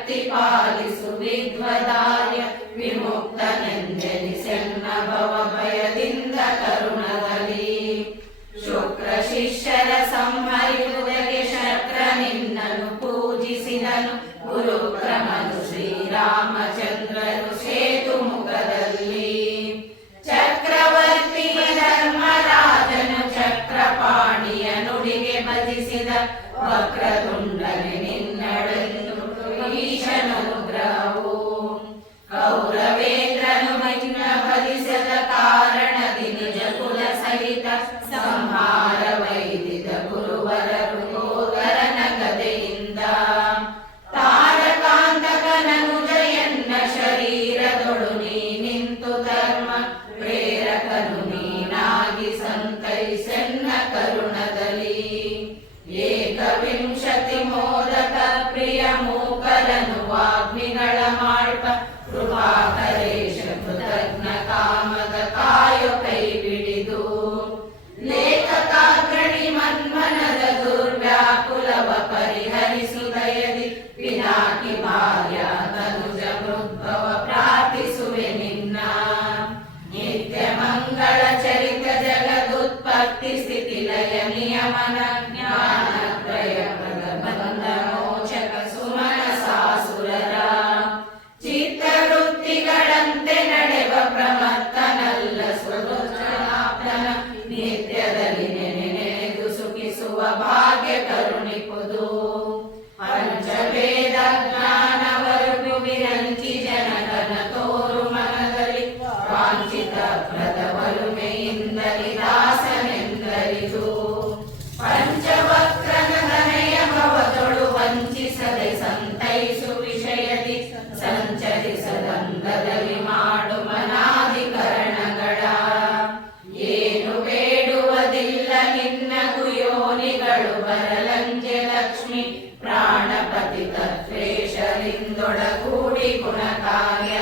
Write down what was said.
ಶಕ್ತಿ ಪಾಲಿಸು ವಿದ್ವದಾರ್ಯ ವಿಮುಕ್ತನೆಂದೆನಿಸೆನ್ನ ಭವ ಭಯದಿಂದ ಕರುಣದಲ್ಲಿ ಶುಕ್ರ ಶಿಷ್ಯರ ಸಂಹರಿಸುವುದಕ್ಕೆ ಶಕ್ರ ನಿನ್ನನ್ನು ಪೂಜಿಸಿದನು ಗುರುಕ್ರಮನು ಶ್ರೀರಾಮಚಂದ್ರನು ಸೇತು ಮುಖದಲ್ಲಿ ಚಕ್ರವರ್ತಿ ಧರ್ಮರಾಜನು ಚಕ್ರಪಾಣಿಯ ನುಡಿಗೆ ಭಜಿಸಿದ ವಕ್ರತುಂಡನೆ ನಿನ್ನಡೆಂದು ಈಶನುಗ್ರಹವು ಕೌರವೇಂದ್ರನು ನಿನ್ನ ಭಜಿಸದ ಕಾರಣದಿ ನಿಜ ಕುಲ ಸಹಿತ ಸಂಹಾರವೈದಿದ ಗುರುವರರು ಹೋದರನ ಗದೆಯಿಂದ ತಾರಕಾಂತಕನನು ಜಯನ್ನ ಶರೀರದೊಳು ನೀ ನಿಂತು ಧರ್ಮ ಪ್ರೇರಕನು ನೀನಾಗಿ ಸಂತೈಸೆನ್ನ ಕರುಣದಲ್ಲಿ ಏಕವಿಂಶತಿ ಮೋದಕ ಪ್ರಿಯ ಮೂಕರನು ವಾಗ್ಮಿಗಳ ಮಾಳ್ಪ ಕೃಪಾಕರೇಶ ಕೃತಜ್ಞ ಕಾಮದ ಕಾಯೊ ಕೈ ಬಿಡಿದು ಲೇಖಕಾಗ್ರಣಿ ಮನ್ಮನದ ದುರ್ವ್ಯಾಕುಲವ ಪರಿಹರಿಸು ದಯದಿ ಪಿನಾಕಿ ಭಾರ್ಯ ತನುಜ ಮೃದ್ಭವ ಪ್ರಾರ್ಥಿಸುವೆ ನಿನ್ನ ನಿತ್ಯ ಮಂಗಳ ಚರಿತ ಜಗದುತ್ಪತ್ತಿ ಸ್ಥಿತಿ ಲಯ ನಿಯಮನ ಜ್ಞಾನ ತ್ರಯ ಬಂಧ ಮೋಚಕ ಸುಮನ ಸಾಸುರರ ಚಿತ್ತವೃತ್ತಿಗಳಂತೆ ನಡೆವ ಪ್ರಮತ್ತನಲ್ಲ ಸ್ವರುಚನಾಪ್ತನ ನಿತ್ಯದಲ್ಲಿ ನೆನೆದು ಸುಖಿಸುವ ಭಾಗ್ಯ ಕರುಣಿಪುದು ಪಂಚವೇದ ಜ್ಞಾನವರೆಗೂ ವಿರಂಚಿ ಜನಕನ ತೋರು ಮನದಲ್ಲಿ ವಾಂಛಿತ ಪ್ರದ ಒಲುಮೆಯಿಂದಲಿ ದಾಸನೆಂದರಿದು ಪಂಚವಕ್ರನ ಧನೆಯ ಭವದೊಳು ವಂಚಿಸದೆ ಸಂತೈಸು ವಿಷಯದಿ ಸಂಚರಿಸದಂಗದಲ್ಲಿ ಮಾಡು ಮನಾಧಿಕರಣಗಳ ಏನು ಬೇಡುವುದಿಲ್ಲ ನಿನ್ನಗು ಯೋನಿಗಳು ಬರಲಂಜೆ ಲಕ್ಷ್ಮಿ ಪ್ರಾಣಪತಿ ತತ್ವೇಶರಿಂದೊಡಗೂಡಿ ಗುಣಕಾರ್ಯ